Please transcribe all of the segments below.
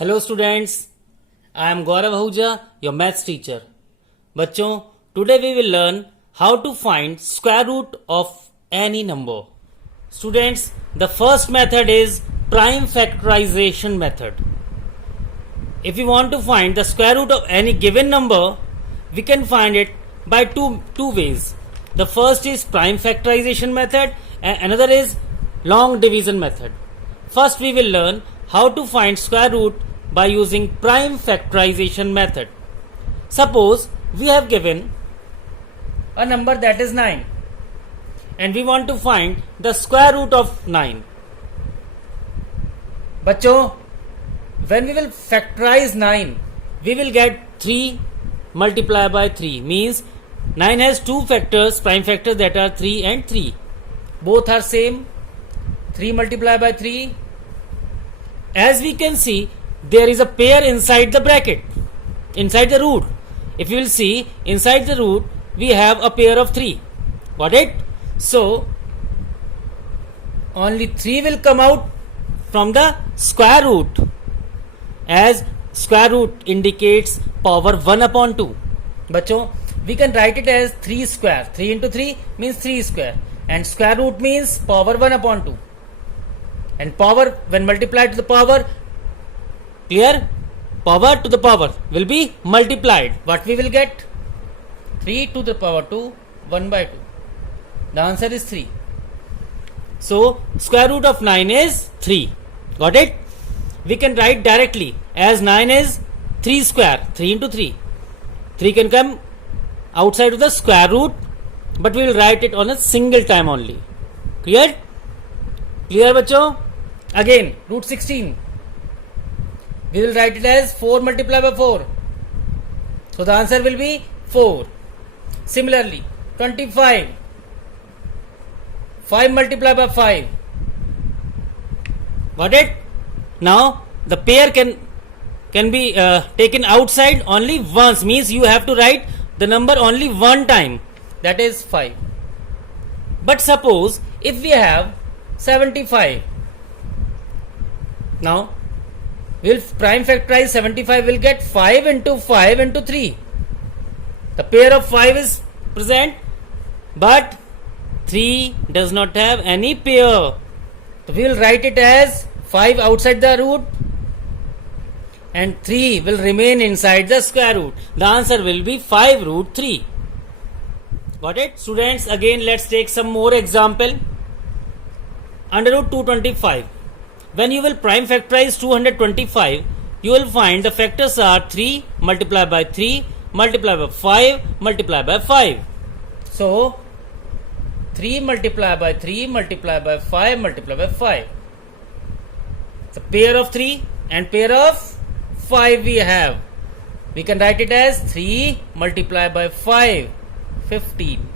Hello students, I am Gaurav Ahuja, your maths teacher. बच्चों, today we will learn how to find square root of any number. Students, the first method is prime factorization method. If we want to find the square root of any given number, we can find it by two ways. The first is prime factorization method and another is long division method. First we will learn how to find square root by using prime factorization method. Suppose we have given a number that is 9 and we want to find the square root of 9. बच्चों, when we will factorize 9, we will get 3 multiplied by 3. Means 9 has two factors, prime factors, that are 3 and 3. Both are same. 3 multiplied by 3. As we can see, there is a pair inside the bracket, inside the root. If you will see, inside the root, we have a pair of 3. Got it? So, only 3 will come out from the square root, as square root indicates power 1 upon 2. बच्चों, we can write it as 3 square. 3 into 3 means 3 square, and square root means power 1 upon 2. And power, when multiplied to the power, clear? Power to the power will be multiplied. What we will get? 3 to the power 2, 1 by 2. The answer is 3. So, square root of 9 is 3. Got it? We can write directly, as 9 is 3 square, 3 into 3. 3 can come outside of the square root, but we will write it on a single time only. Clear? Clear, bachcho? Again, root 16. We will write it as 4 multiplied by 4. So the answer will be 4. Similarly, 25. 5 multiplied by 5. Got it? Now the pair can be taken outside only once. Means you have to write the number only one time. That is 5. But suppose if we have 75. Now we'll prime factorize 75. We'll get 5 into 5 into 3. The pair of 5 is present, but 3 does not have any pair. So we will write it as 5 outside the root and 3 will remain inside the square root. The answer will be 5 root 3. Got it? Students, again let's take some more example. Under root 225. When you will prime factorize 225, you will find the factors are 3 multiplied by 3 multiplied by 5 multiplied by 5. So 3 multiplied by 3 multiplied by 5 multiplied by 5. The pair of 3 and pair of 5 we have. We can write it as 3 multiplied by 5, 15.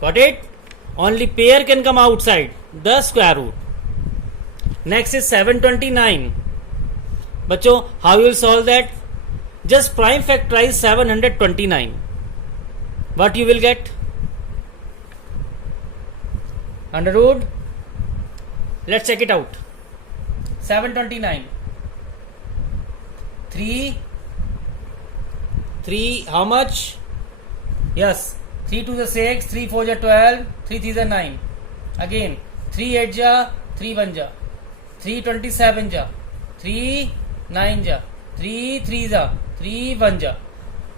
Got it? Only pair can come outside the square root. Next is 729. Bachcho, how you will solve that? Just prime factorize 729. What you will get? Under root, let's check it out. 729. 3 how much? Yes, 3 to the 6, 3 4 ja 12, 3 3 ja 9. Again, 3 8 ja, 3 1 ja, 3 27 ja, 3 9 ja, 3 3 ja, 3 1 ja.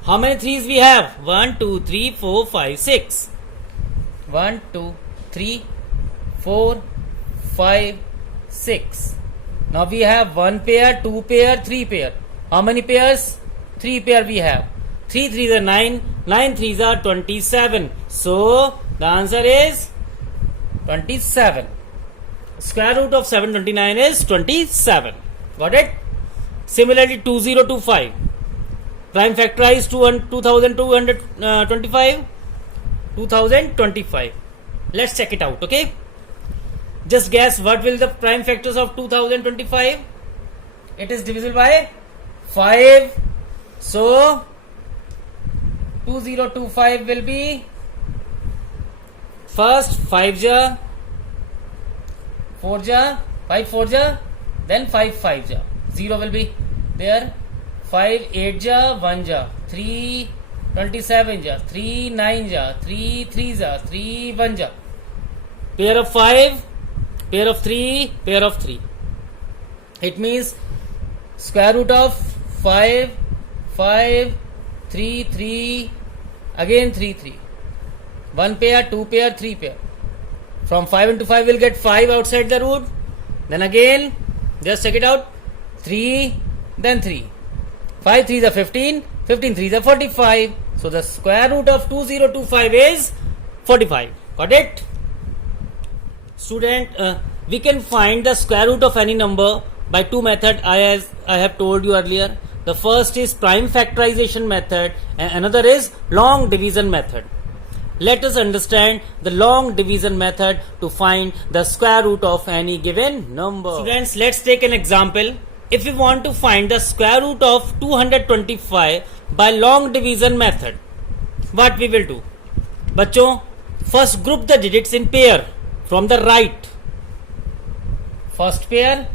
How many 3s we have? 1 2 3 4 5 6. 1 2 3 4 5 6. Now we have 1 pair, 2 pair, 3 pair. How many pairs? 3 pair we have. 3 3s are 9, 9 3s are 27. So the answer is 27. Square root of 729 is 27. Got it? Similarly, 2025. Prime factorize 2225. 2025. Let's check it out, okay? Just guess what will the prime factors of 2025? It is divisible by 5. So 2025 will be first 5 ja, 4 ja, 5 4 ja, then 5 5 ja. 0 will be there. 5 8 ja 1 ja, 3 27 ja, 3 9 ja, 3 3 ja, 3 1 ja. Pair of 5, pair of 3, pair of 3. It means square root of 5 5 3 3 again 3 3. 1 pair, 2 pair, 3 pair. From 5 into 5 we'll get 5 outside the root. Then again, just check it out. 3, then 3. 5 3s are 15, 15 3s are 45. So the square root of 2025 is 45. Got it? Student, we can find the square root of any number by two methods as I have told you earlier. The first is prime factorization method and another is long division method. Let us understand the long division method to find the square root of any given number. Students, let's take an example. If we want to find the square root of 225 by long division method, what we will do? बच्चों, first group the digits in pair from the right. First pair,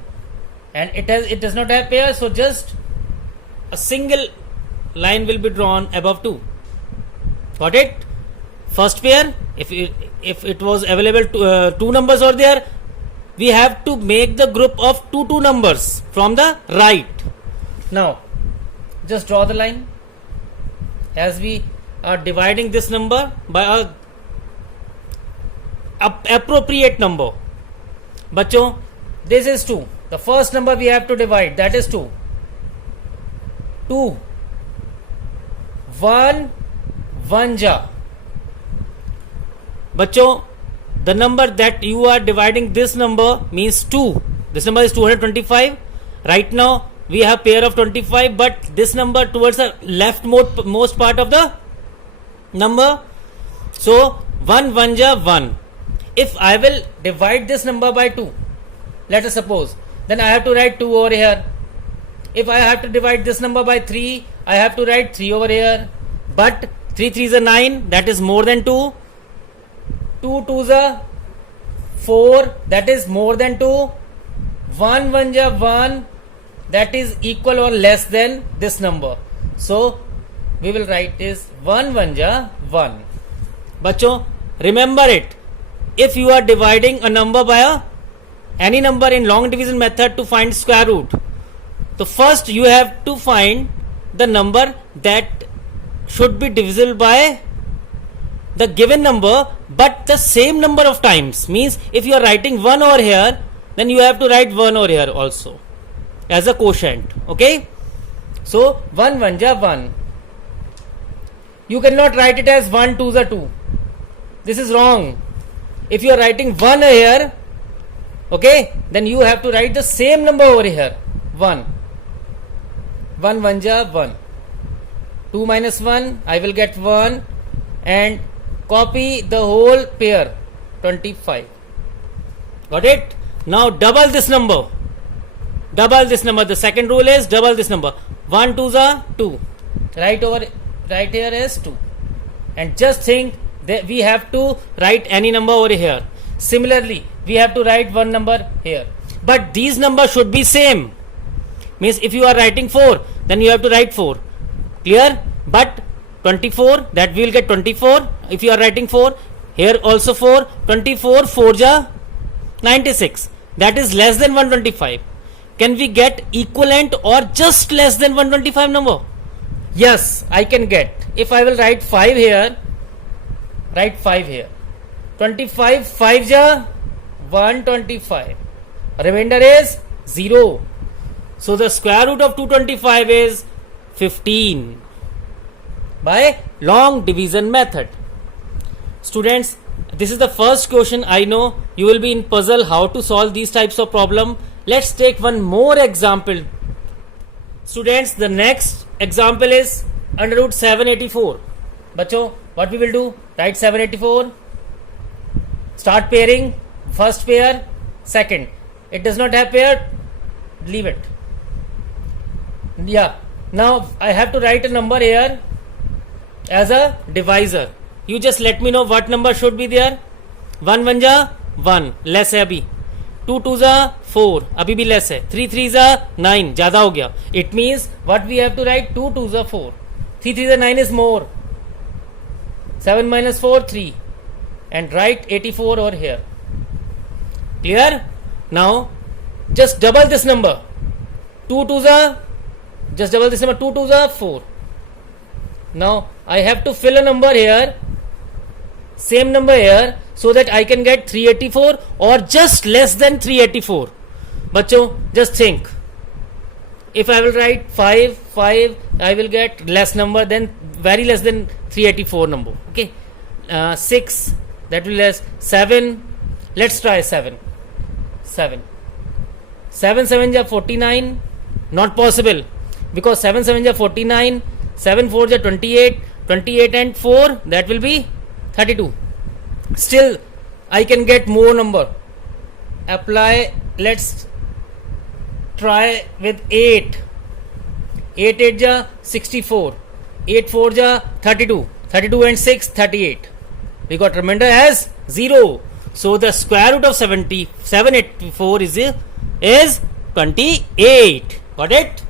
and it does not have pair, so just a single line will be drawn above 2. Got it? First pair, if it was available to, two numbers are there, we have to make the group of two numbers from the right. Now just draw the line as we are dividing this number by a appropriate number. बच्चों, this is 2. The first number we have to divide, that is 2. 2 1 1 ja. बच्चों, the number that you are dividing this number means 2. This number is 225. Right now we have pair of 25, but this number towards the leftmost part of the number. So 1 1 ja 1. If I will divide this number by 2, let us suppose, then I have to write 2 over here. If I have to divide this number by 3, I have to write 3 over here. But 3 3 is a 9, that is more than 2. 2 2 is a 4, that is more than 2. 1 1 ja 1, that is equal or less than this number. So we will write is 1 1 ja 1. बच्चों, remember it. If you are dividing a number by any number in long division method to find square root, so first you have to find the number that should be divisible by the given number, but the same number of times. Means if you are writing 1 over here, then you have to write 1 over here also as a quotient. Okay, so 1 1 ja 1. You cannot write it as 1 2 ja 2. This is wrong. If you are writing 1 here, okay, then you have to write the same number over here. 1 1 1 ja 1. 2 minus 1, I will get 1, and copy the whole pair, 25. Got it? Now double this number. Double this number. The second rule is double this number. 1 2 ja 2. Right here is 2. And just think that we have to write any number over here. Similarly, we have to write one number here. But these numbers should be same. Means if you are writing 4, then you have to write 4. Clear? But 24, that we will get 24. If you are writing 4, here also 4. 24 4 ja 96. That is less than 125. Can we get equivalent or just less than 125 number? Yes, I can get. If I will write 5 here, write 5 here. 25 5 ja 125. Remainder is 0. So the square root of 225 is 15 by long division method. Students, this is the first question. I know you will be in puzzle how to solve these types of problem. Let's take one more example. Students, the next example is under root 784. बच्चों, what we will do? Write 784. Start pairing. First pair, second. It does not have pair, leave it. Yeah. Now I have to write a number here as a divisor. You just let me know what number should be there. 1 1 ja 1, less है अभी. 2 2 जा 4, अभी भी less है. 3 3 जा 9, ज्यादा हो गया. It means what we have to write 2 2 जा 4, 3 3 जा 9 is more. 7 minus 4 3, and write 84 over here. Clear? Now just double this number. 2 2 जा, just double this number. 2 2 जा 4. Now I have to fill a number here, same number here, so that I can get 384 or just less than 384. बच्चों just think, if I will write 5 5, I will get less number than, very less than 384 number. Okay, 6, that will less. 7, let's try 7 7 7 ja 49, not possible, because 7 7 ja 49, 7 4 ja 28, 28 and 4, that will be 32. Still I can get more number. Apply, let's try with 8. 8 8 ja 64, 8 4 ja 32, 32 and 6 38. We got remainder as 0. So the square root of 784 is 28. Got it?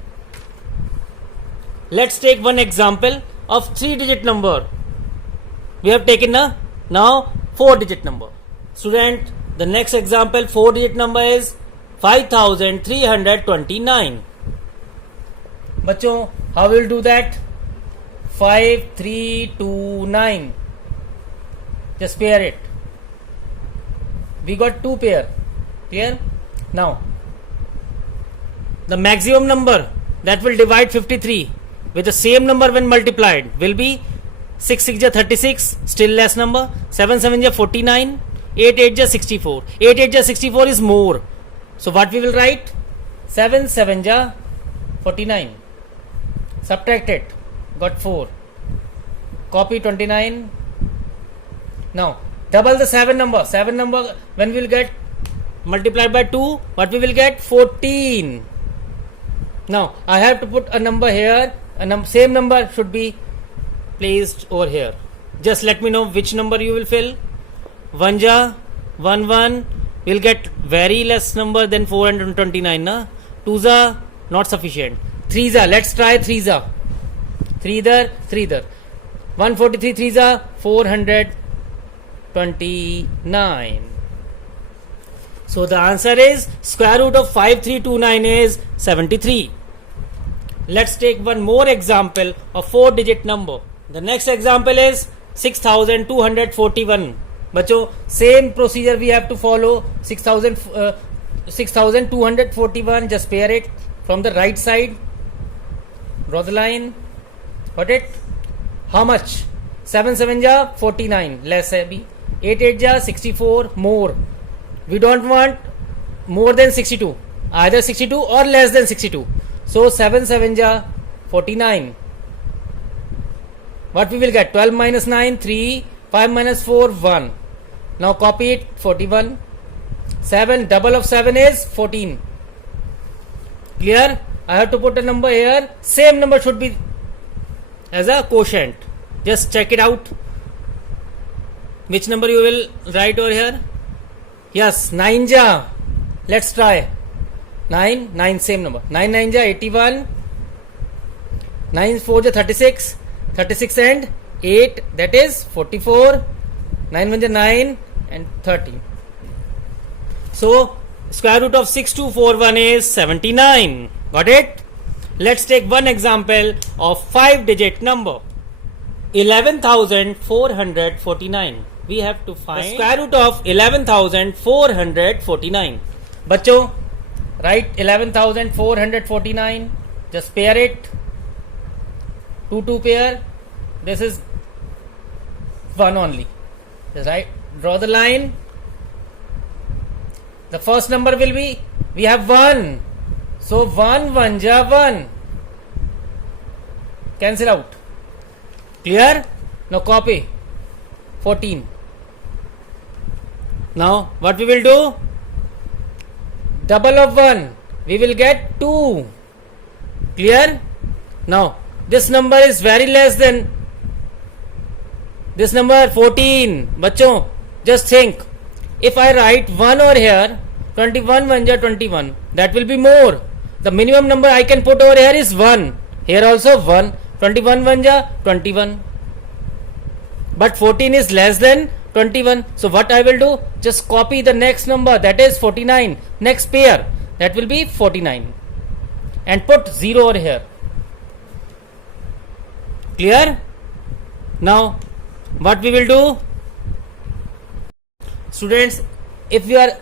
Let's take one example of 3-digit number. We have taken now 4-digit number. Student, the next example 4-digit number is 5329. बच्चों, how will do that? 5329. Just pair it. We got 2 pair. Clear? Now the maximum number that will divide 53 with the same number when multiplied will be 6 6 ja 36, still less number. 7 7 ja 49, 8 8 ja 64. 8 8 ja 64 is more. So what we will write? 7 7 ja 49. Subtract it. Got 4. Copy 29. Now double the 7 number. 7 number when we will get multiplied by 2, what we will get? 14. Now I have to put a number here. Same number should be placed over here. Just let me know which number you will fill. 1 ja 1 1, we'll get very less number than 429. Na? 2 ja not sufficient. 3 ja, let's try 3 ja. 3 there, 3 there. 143 3 ja 429. So the answer is square root of 5329 is 73. Let's take one more example of 4-digit number. The next example is 6241. बच्चों, same procedure we have to follow. 6241. Just pair it from the right side. Draw the line. Got it? How much? 7 7 ja 49, less है अभी. 8 8 ja 64, more. We don't want more than 62, either 62 or less than 62. So 7 7 ja 49. What we will get? 12 minus 9 3, 5 minus 4 1. Now copy it. 41. 7, double of 7 is 14. Clear? I have to put a number here. Same number should be as a quotient. Just check it out. Which number you will write over here? Yes, 9 ja. Let's try. 9, same number. 9 9 ja 81. 9 4 ja 36. 36 and 8, that is 44. 9 1 ja 9 and 30. So square root of 6241 is 79. Got it? Let's take one example of 5-digit number. 11,449. We have to find the square root of 11,449. बच्चों, write 11,449. Just pair it. 2 pair. This is 1 only. Just right. Draw the line. The first number will be, we have 1. So 1 1 ja 1. Cancel out. Clear? Now copy. 14. Now what we will do? Double of 1. We will get 2. Clear? Now this number is very less than this number 14. बच्चों, just think. If I write 1 over here, 21 1 ja 21. That will be more. The minimum number I can put over here is 1. Here also 1. 21 1 ja 21. But 14 is less than 21. So what I will do? Just copy the next number, that is 49. Next pair, that will be 49. And put 0 over here. Clear? Now, what we will do? Students, if you are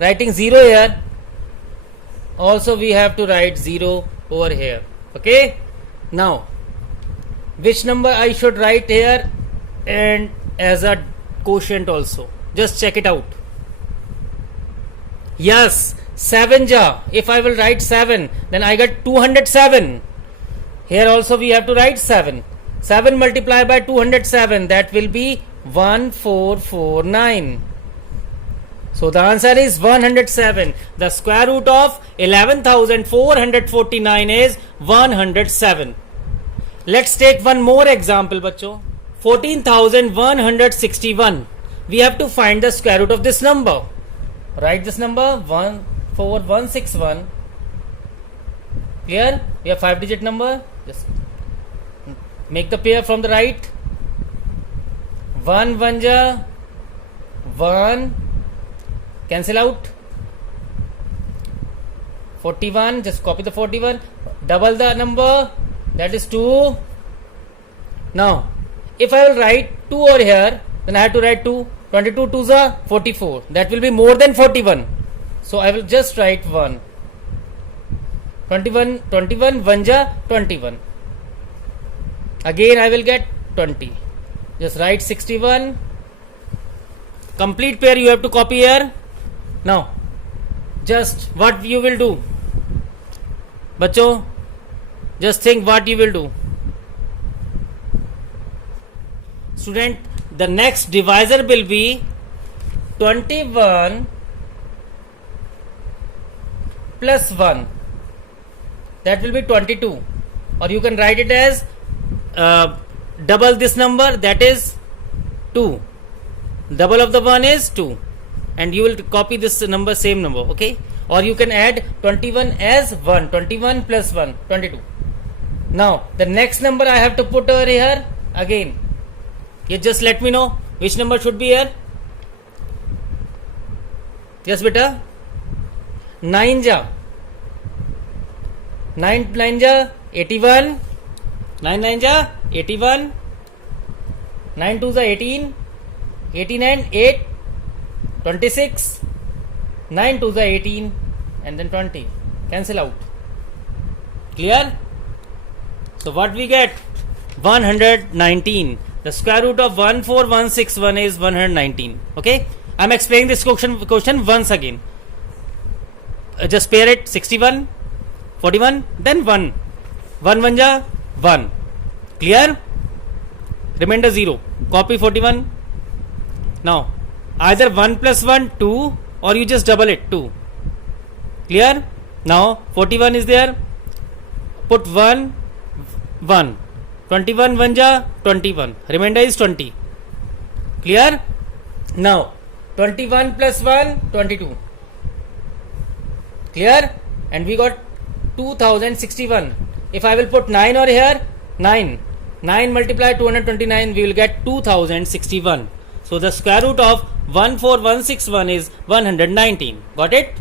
writing 0 here, also we have to write 0 over here. Okay? Now, which number I should write here and as a quotient also? Just check it out. Yes, 7 ja. If I will write 7, then I get 207. Here also we have to write 7. 7 multiplied by 207, that will be 1449. So the answer is 107. The square root of 11,449 is 107. Let's take one more example, bachcho. 14,161. We have to find the square root of this number. Write this number 14161. Clear? We have 5-digit number. Just make the pair from the right. 1 1 ja 1. Cancel out. 41. Just copy the 41. Double the number. That is 2. Now, if I will write 2 over here, then I have to write 2. 22 2s are 44. That will be more than 41. So I will just write 1. 21 1 ja 21. Again I will get 20. Just write 61. Complete pair you have to copy here. Now, just what you will do? Bachcho, just think what you will do. Student, the next divisor will be 21 plus 1. That will be 22. Or you can write it as double this number, that is 2. Double of the 1 is 2. And you will copy this number, same number, okay? Or you can add 21 as 1. 21 plus 1, 22. Now, the next number I have to put over here again. You just let me know which number should be here. Yes, beta. 9 ja. 9 9 ja 81. 9 9 ja 81. 9 2 ja 18. 89 8. 26. 9 2 ja 18. And then 20. Cancel out. Clear? So what we get? 119. The square root of 14161 is 119. Okay? I am explaining this question once again. Just pair it. 61, 41, then 1. 1 1 ja 1. Clear? Remainder 0. Copy 41. Now, either 1 plus 1, 2, or you just double it, 2. Clear? Now, 41 is there. Put 1, 1. 21 1 ja 21. Remainder is 20. Clear? Now, 21 plus 1, 22. Clear? And we got 2061. If I will put 9 over here, 9. 9 multiplied 229, we will get 2061. So the square root of 14161 is 119. Got it?